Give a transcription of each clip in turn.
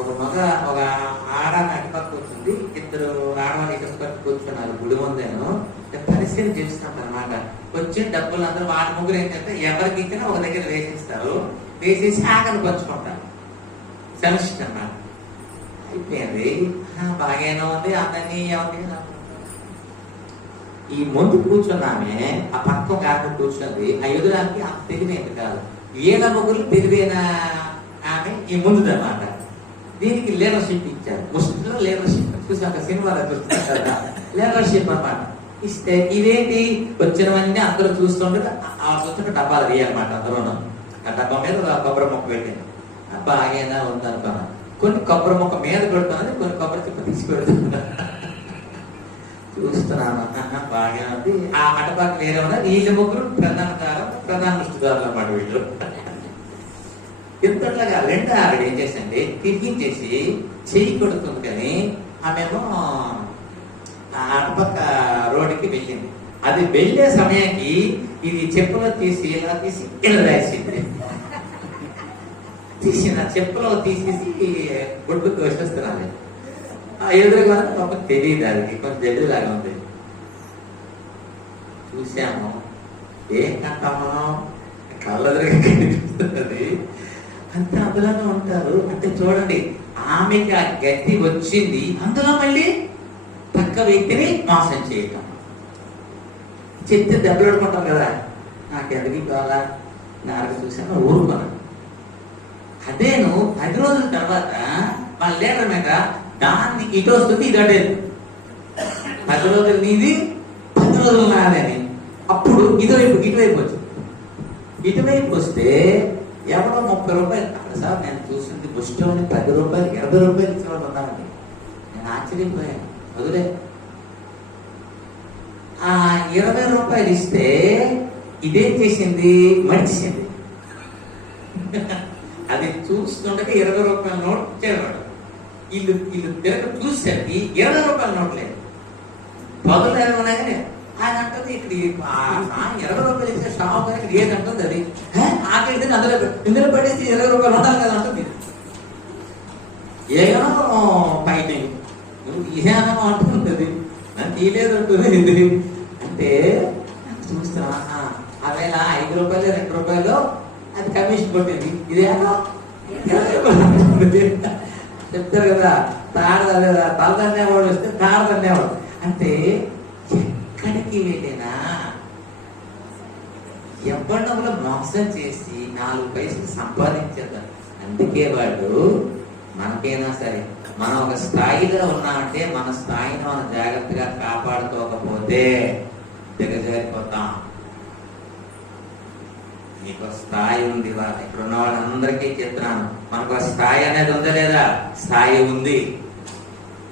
ఒక మగ ఒక ఆడ అటుపక్క కూర్చుంది, ఇద్దరు ఆడవాళ్ళు ఇటుపక్క కూర్చున్నారు. గుడి ముందేను పరిశీలన చేస్తున్నట్టు అనమాట. వచ్చి డబ్బులు అందరూ వాళ్ళ ముగ్గురు ఏంటంటే ఎవరికి ఇచ్చినా ఒక దగ్గర వేసిస్తారు, వేసేసి ఆకలి పంచుకుంటారు. సెమిస్టర్ అన్నమాట. అయిపోయింది, బాగానే ఉంది, అందరినీ ఎవరిని. ఈ ముందు కూర్చున్నామే ఆ పక్క ఒక ఆమె కూర్చున్నది, ఆ ఎదురాకి ఆ తెలివైంది కాదు. వీళ్ళ ముగ్గురు తెలివైన ఆమె ఈ ముందుదన్నమాట. దీనికి లీడర్షిప్ ఇచ్చారు. ముస్లింలో లీడర్షిప్ చూసాక సినిమాలో చూస్తారు కదా, లీడర్షిప్ అన్నమాట. ఇస్తే ఇదేంటి వచ్చినవన్నీ అందరూ చూస్తుంటే ఆ కూర్చుంటే డబ్బాలు వేయాలన్నమాట. అందులోనూ ఆ డబ్బా మీద కొబ్బరి మొక్క పెట్టింది. బాగా ఉందనుకున్నా. కొన్ని కొబ్బరి మొక్క మీద పెడుతున్నది, కొన్ని కొబ్బరి చిప్ప తీసి పెడుతున్నా. చూస్తున్నాను, బాగా ఉంది. ఆ అటపాకు వేరే ఉన్నది. వీళ్ళ ముగ్గురు ప్రధాన ముష్టిదారులు అన్నమాట వీళ్ళు. ఇంతట్లాగా రెండు ఆవిడ ఏం చేసింది, టిఫిన్ చేసి చెయ్యి కొడుతుంది, కానీ ఆమెమో అటుపక్క రోడ్డుకి వెళ్ళింది. అది వెళ్ళే సమయానికి ఇది చెప్పులో తీసి ఇలా తీసి ఇలా రాసింది. తీసిన చెప్పులో తీసేసి గుడ్డుకు వచ్చేస్తున్నాను. ఎదురుగా పాప తెలియదు, అది కొంచెం జడ్డులాగా ఉంది. చూసాము, ఏం కంటాము, కళ్ళెదురుగా కనిపిస్తున్నది. అంతే అందులోనే ఉంటారు. అంటే చూడండి, ఆమెకి ఆ గతి వచ్చింది, అందులో మళ్ళీ పక్క వ్యక్తిని మోసం చేయటం. చెప్తే దెబ్బలాడుకుంటాం కదా, నాకు ఎదిగి కావాలా నాకు చూసాను ఊరుకున్నాను. అదేను 10 రోజుల తర్వాత వాళ్ళ లీడర్ మీద దాన్ని ఇటు వస్తుంది, ఇది అడేది. 10 రోజులు నీది, 10 రోజులు నాదని. అప్పుడు ఇటువైపు వచ్చింది. ఇటువైపు వస్తే ఎవరో 30 రూపాయలు, అక్కడ సార్ నేను చూసింది బుస్టోని 10 రూపాయలు 20 రూపాయలు ఇచ్చిన వాళ్ళు ఉన్నామండి. నేను ఆశ్చర్యపోయాను. వదిలే, ఆ 20 రూపాయలు ఇస్తే ఇదేం చేసింది, మడిచింది. అది చూస్తుంటే 20 రూపాయల నోట్ ఇచ్చేవాడు. వీళ్ళు తిరగ చూసేసరికి 20 రూపాయల నోట్ లేదు. పదులు ఏమన్నా కానీ ఆయన అంటుంది, ఇక్కడ 20 రూపాయలు ఇచ్చే షాప్ కానీ ఏదంటుంది, అది ఆకలితే ఇందులో పడేసి 20 రూపాయలు ఉండాలి కదా అంటుంది. ఏమో పైన ఇదేమో అంటుంది, నన్ను తీయలేదు అంటుంది. అంటే చూస్తున్నా, అవేళ 5 రూపాయలు 2 రూపాయలు అది కమిషన్ కొట్టింది. ఇదేమో చెప్తారు కదా, తలదన్నేవాడు వస్తే తాడదన్నేవాడు. అంటే ఎక్కడికి వెళ్ళినా ఎవరినో మోసం చేసి 4 పైసలు సంపాదించేద్దాం. అందుకే వాడు మనకైనా సరే మనం ఒక స్థాయిలో ఉన్నామంటే మన స్థాయిని మనం జాగ్రత్తగా కాపాడుకోకపోతే దిగజారిపోతాం. నీకు స్థాయి ఉంది. ఇక్కడ ఉన్న వాళ్ళందరికీ చెప్తున్నాను, మనకు స్థాయి అనేది ఉందా లేదా? స్థాయి ఉంది.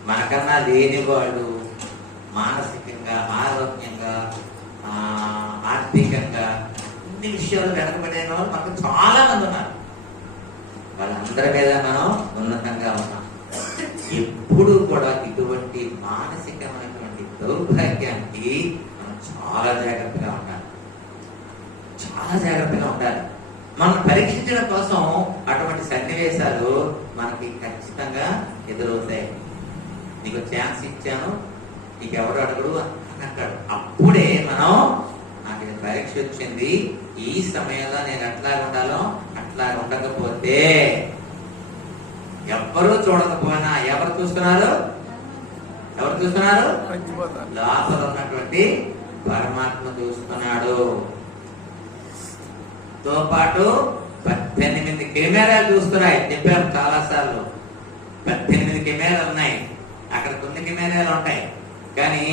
మనకన్నా లేని వాళ్ళు మానసికంగా, ఆరోగ్యంగా, ఆర్థికంగా అన్ని విషయాలు వెనకబడిన వాళ్ళు మనకు చాలా మంది ఉన్నారు. వాళ్ళందరి మీద మనం ఉన్నతంగా ఉన్నాం. ఎప్పుడు కూడా ఇటువంటి మానసికమైనటువంటి దౌర్భాగ్యానికి మనం చాలా జాగ్రత్తగా ఉండాలి. చాలా జాగ్రత్తగా ఉండాలి. మనం పరీక్షించడం కోసం అటువంటి సన్నివేశాలు మనకి ఖచ్చితంగా ఎదురవుతాయి. నీకు ఛాన్స్ ఇచ్చాను, నీకు ఎవరు అడగడు అంటాడు. అప్పుడే మనం నాకు ఇది పరీక్ష వచ్చింది, ఈ సమయంలో నేను ఎట్లా ఉండాలో అట్లా ఉండకపోతే ఎవ్వరూ చూడకపోయినా ఎవరు చూస్తున్నారు? లోపల ఉన్నటువంటి పరమాత్మ చూస్తున్నాడు. తో పాటు 18 కెమెరాలు చూస్తున్నాయి. చెప్పాము చాలా సార్లు, 18 కెమెరాలు ఉన్నాయి. అక్కడ 9 కెమెరాలు ఉంటాయి. కానీ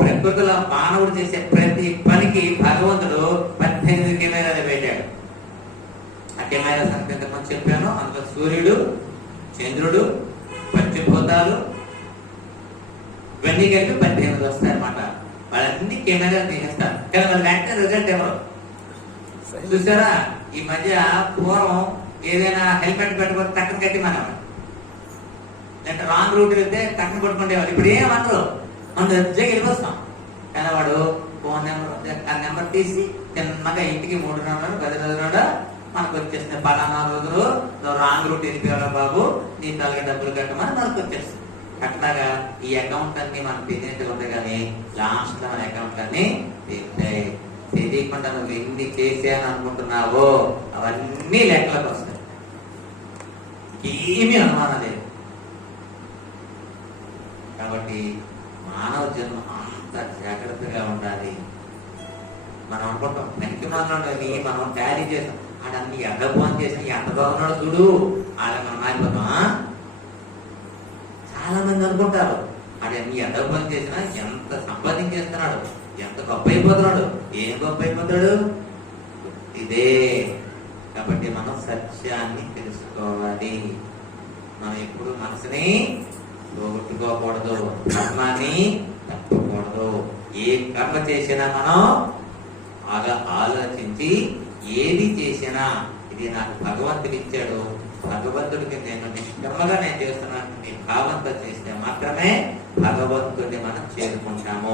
ప్రకృతిలో మానవుడు చేసే ప్రతి పనికి భగవంతుడు 18 కెమెరాలు పెట్టాడు. ఆ కెమెరా సంకేతం చెప్పాను. అందులో సూర్యుడు, చంద్రుడు, పంచభూతాలు ఇవన్నీ కలిపి 18 వస్తాయి అన్నమాట. వాళ్ళన్ని కెమెరాలు తీసేస్తారు. కానీ వాళ్ళు వెంటనే రిజల్ట్ ఎవరు చూసారా? ఈ మధ్య పూర్వం ఏదైనా హెల్మెట్ పెట్టుకొని టక్కన కట్టి మనం లేదంటే రాంగ్ రూట్ వెళ్తే టక్కన కొట్టుకుంటేవాళ్ళు. ఇప్పుడు ఏమనరు, మనం నిజంగా వెళ్ళిపోస్తాం. కానీ వాడు ఫోన్ నెంబర్, ఆ నెంబర్ తీసి చిన్నగా ఇంటికి 3 10 మనకు వచ్చేస్తుంది. పలానా రోజులు రాంగ్ రూట్ వెళ్ళిపోయాడు బాబు, నీ తలకి డబ్బులు కట్టమని మనకు వచ్చేస్తుంది. అట్లాగా ఈ అకౌంట్ అన్ని మనం తెలియదు ఉంది, కానీ లాస్ట్ లో మన అకౌంట్ అన్ని తెలియకుండా నువ్వు ఎన్ని చేసాను అనుకుంటున్నావో అవన్నీ లెక్కలకు వస్తాయి. ఏమీ అనుమానం లేదు. కాబట్టి మానవ జన్మ అంత జాగ్రత్తగా ఉండాలి. మనం అనుకుంటాం పనికి మాట్లాడాలి, మనం ట్యాలీ చేస్తాం, ఆడన్ని ఎగబాన్ చేసిన ఎంత బాగున్నాడు చూడు, ఆడ మనం మారిపోతామా? చాలా మంది అనుకుంటారు ఆడన్ని ఎగబాన్ చేసినా ఎంత సంపాదించేస్తున్నాడు, ఎంత గొప్ప అయిపోతున్నాడు. ఏం గొప్ప అయిపోతాడు? ఇదే. కాబట్టి మనం సత్యాన్ని తెలుసుకోవాలి. మనం ఎప్పుడు మనసుని పోగొట్టుకోకూడదు, కర్మాన్ని తప్పకూడదు. ఏ కర్మ చేసినా మనం బాగా ఆలోచించి ఏది చేసినా ఇది నాకు భగవంతుడు ఇచ్చాడు, భగవంతుడికి నేను నిష్కర్మగా నేను చేస్తున్నాను భావంతో చేస్తే మాత్రమే భగవంతుడిని మనం చేరుకుంటాము.